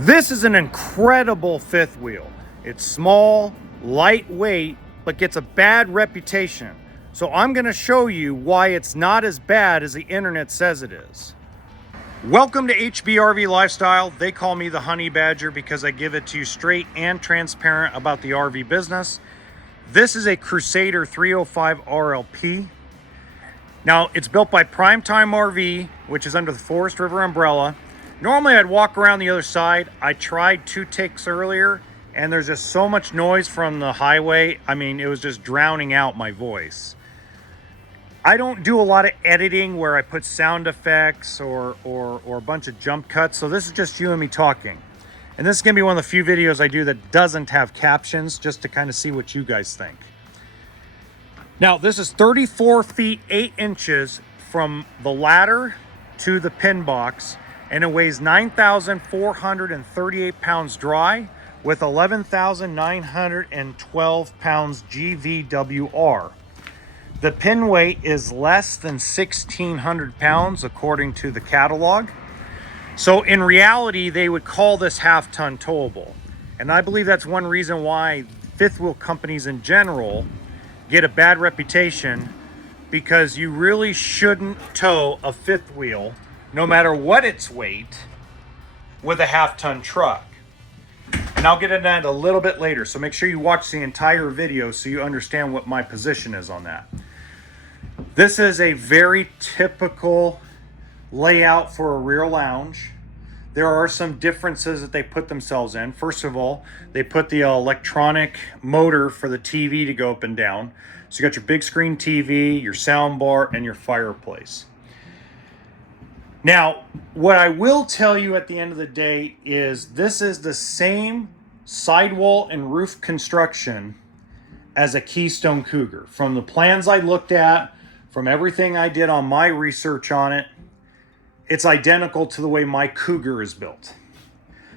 This is an incredible fifth wheel. It's small, lightweight, but gets a bad reputation. So I'm going to show you why it's not as bad as the internet says it is. Welcome to HBRV Lifestyle. They call me the Honey Badger because I give it to you straight and transparent about the RV business. This is a Crusader 305 RLP. Now, it's built by Primetime RV, which is under the Forest River umbrella. Normally, I'd walk around the other side. I tried 2 takes earlier, and there's just so much noise from the highway. I mean, it was just drowning out my voice. I don't do a lot of editing where I put sound effects or a bunch of jump cuts. So this is just you and me talking. And this is gonna be one of the few videos I do that doesn't have captions, just to kind of see what you guys think. Now, this is 34 feet 8 inches from the ladder to the pin box, and it weighs 9,438 pounds dry with 11,912 pounds GVWR. The pin weight is less than 1,600 pounds according to the catalog. So in reality, they would call this half-ton towable. And I believe that's one reason why fifth wheel companies in general get a bad reputation, because you really shouldn't tow a fifth wheel, no matter what its weight, with a half-ton truck. And I'll get into that a little bit later, so make sure you watch the entire video so you understand what my position is on that. This is a very typical layout for a rear lounge. There are some differences that they put themselves in. First of all, they put the electronic motor for the TV to go up and down. So you got your big screen TV, your sound bar, and your fireplace. Now, what I will tell you at the end of the day is this is the same sidewall and roof construction as a Keystone Cougar. From the plans I looked at, from everything I did on my research on it, it's identical to the way my Cougar is built.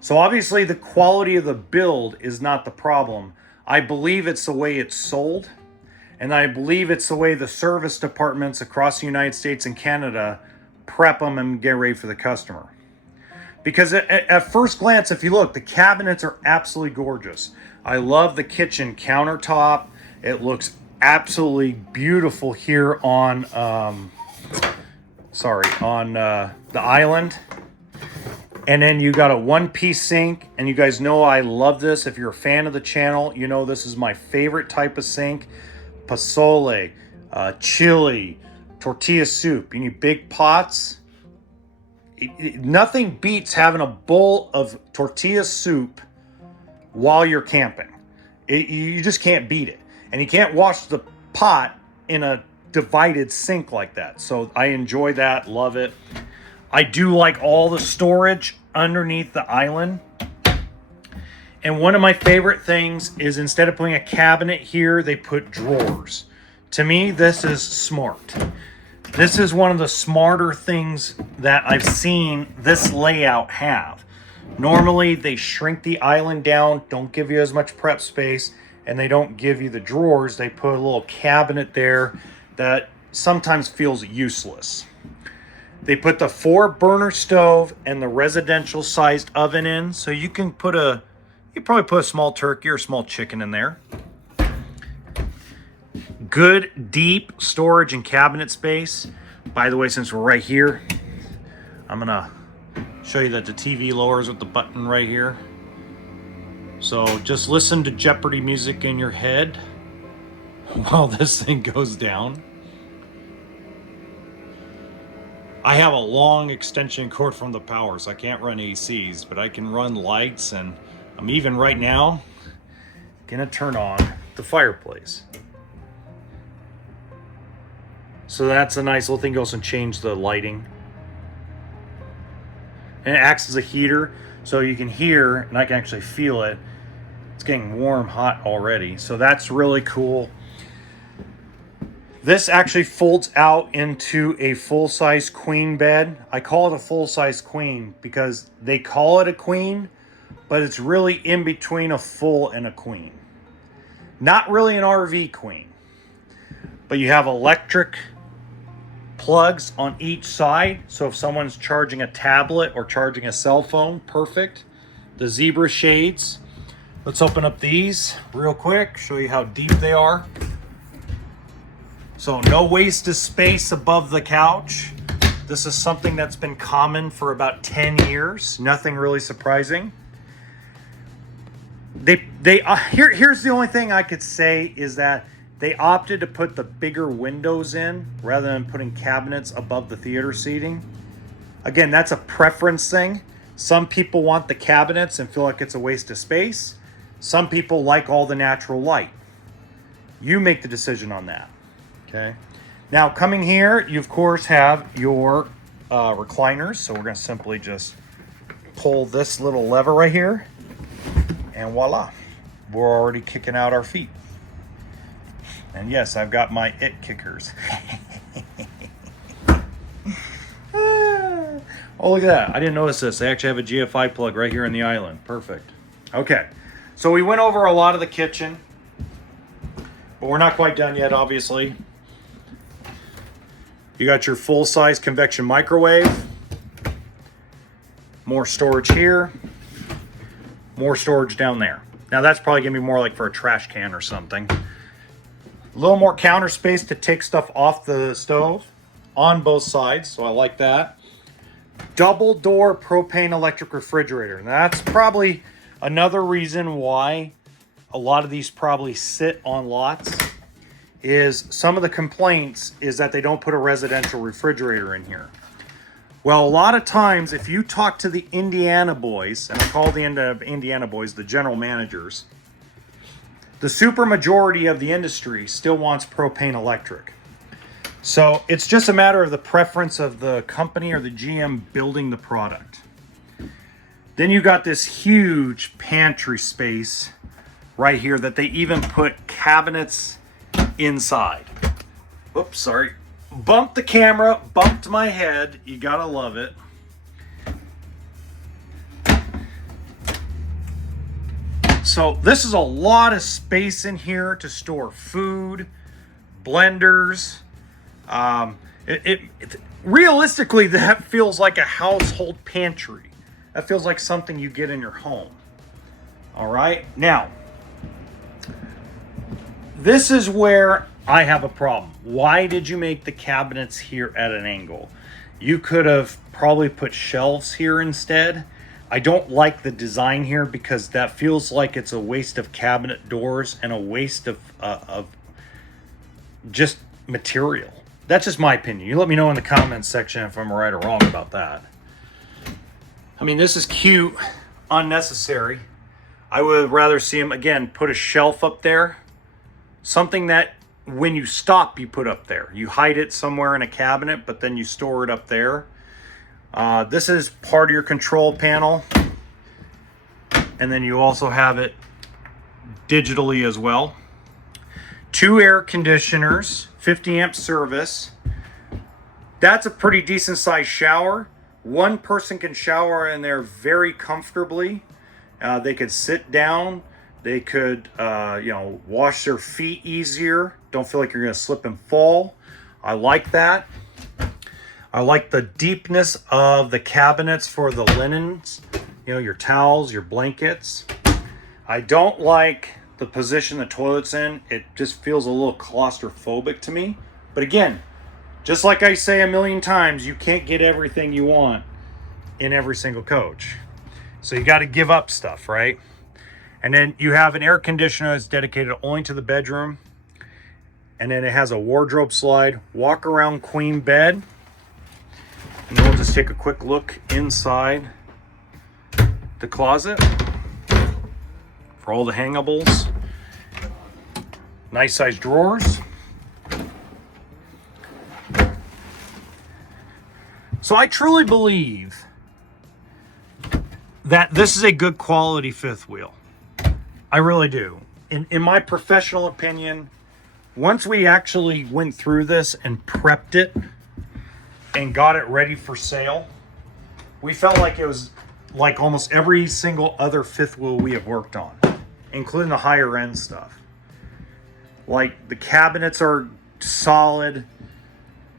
So obviously the quality of the build is not the problem. I believe it's the way it's sold, and I believe it's the way the service departments across the United States and Canada prep them and get ready for the customer. Because at first glance, if you look, the cabinets are absolutely gorgeous. I love the kitchen countertop. It looks absolutely beautiful here on the island. And then you got a one-piece sink, and you guys know I love this. If you're a fan of the channel, you know this is my favorite type of sink. Pozole, chili, tortilla soup. You need big pots. Nothing beats having a bowl of tortilla soup while you're camping. You just can't beat it. And you can't wash the pot in a divided sink like that. So I enjoy that, love it. I do like all the storage underneath the island. And one of my favorite things is instead of putting a cabinet here, they put drawers. To me, this is smart. This is one of the smarter things that I've seen this layout have. Normally, they shrink the island down, don't give you as much prep space, and they don't give you the drawers. They put a little cabinet there that sometimes feels useless. They put the 4-burner stove and the residential sized oven in, so you can probably put a small turkey or a small chicken in there. Good deep storage and cabinet space. By the way, since we're right here, I'm gonna show you that the TV lowers with the button right here. So just listen to Jeopardy music in your head while this thing goes down. I have a long extension cord from the power, so I can't run ACs, but I can run lights, and I'm even right now gonna turn on the fireplace. So that's a nice little thing. Goes and change the lighting. And it acts as a heater, so you can hear, and I can actually feel it. It's getting warm, hot already. So that's really cool. This actually folds out into a full-size queen bed. I call it a full-size queen because they call it a queen, but it's really in between a full and a queen. Not really an RV queen, but you have electric plugs on each side, so if someone's charging a tablet or charging a cell phone, perfect. the zebra shades. Let's open up these real quick, show you how deep they are. So no waste of space above the couch. This is something that's been common for about 10 years. Nothing really surprising. Here's the only thing I could say is that they opted to put the bigger windows in rather than putting cabinets above the theater seating. Again, that's a preference thing. Some people want the cabinets and feel like it's a waste of space. Some people like all the natural light. You make the decision on that. Okay. Now coming here, you of course have your recliners. So we're going to simply just pull this little lever right here, and voila, we're already kicking out our feet. And yes, I've got my it kickers. Oh, look at that. I didn't notice this. They actually have a GFI plug right here in the island. Perfect. Okay. So we went over a lot of the kitchen, but we're not quite done yet, obviously. You got your full-size convection microwave. More storage here. More storage down there. Now that's probably going to be more like for a trash can or something. A little more counter space to take stuff off the stove on both sides, so I like that. Double door propane electric refrigerator. And that's probably another reason why a lot of these probably sit on lots, is some of the complaints is that they don't put a residential refrigerator in here. Well, a lot of times if you talk to the Indiana boys, and I call the Indiana boys the general managers, the super majority of the industry still wants propane electric. So it's just a matter of the preference of the company or the GM building the product. Then you got this huge pantry space right here that they even put cabinets inside. Whoops, sorry. Bumped the camera, bumped my head. You gotta love it. So this is a lot of space in here to store food, blenders. Realistically, that feels like a household pantry. That feels like something you get in your home. All right. Now, this is where I have a problem. Why did you make the cabinets here at an angle? You could have probably put shelves here instead. I don't like the design here because that feels like it's a waste of cabinet doors and a waste of just material. That's just my opinion. You let me know in the comments section if I'm right or wrong about that. I mean, this is cute, unnecessary. I would rather see him, again, put a shelf up there. Something that when you stop, you put up there. You hide it somewhere in a cabinet, but then you store it up there. This is part of your control panel. And then you also have it digitally as well. 2 air conditioners, 50 amp service. That's a pretty decent sized shower. One person can shower in there very comfortably. They could sit down. They could, wash their feet easier. Don't feel like you're going to slip and fall. I like that. I like the deepness of the cabinets for the linens. Your towels, your blankets. I don't like the position the toilet's in. It just feels a little claustrophobic to me. But again, just like I say a million times, you can't get everything you want in every single coach. So you got to give up stuff, right? And then you have an air conditioner that's dedicated only to the bedroom. And then it has a wardrobe slide, walk around queen bed. And then we'll just take a quick look inside the closet for all the hangables. Nice size drawers. So I truly believe that this is a good quality fifth wheel. I really do. In my professional opinion, once we actually went through this and prepped it and got it ready for sale, we felt like it was like almost every single other fifth wheel we have worked on, including the higher end stuff. Like the cabinets are solid,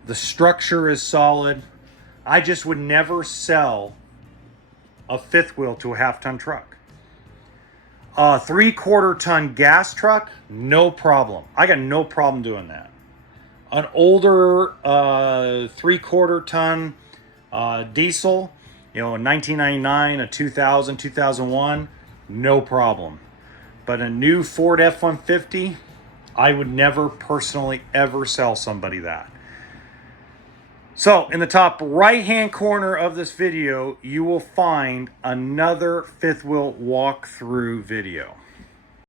the structure is solid. I just would never sell a fifth wheel to a half-ton truck. A 3/4 ton gas truck, no problem. I got no problem doing that. An older 3/4 ton diesel, you know, a 1999, a 2000, 2001, no problem. But a new Ford F-150, I would never personally ever sell somebody that. So in the top right-hand corner of this video, you will find another fifth wheel walkthrough video.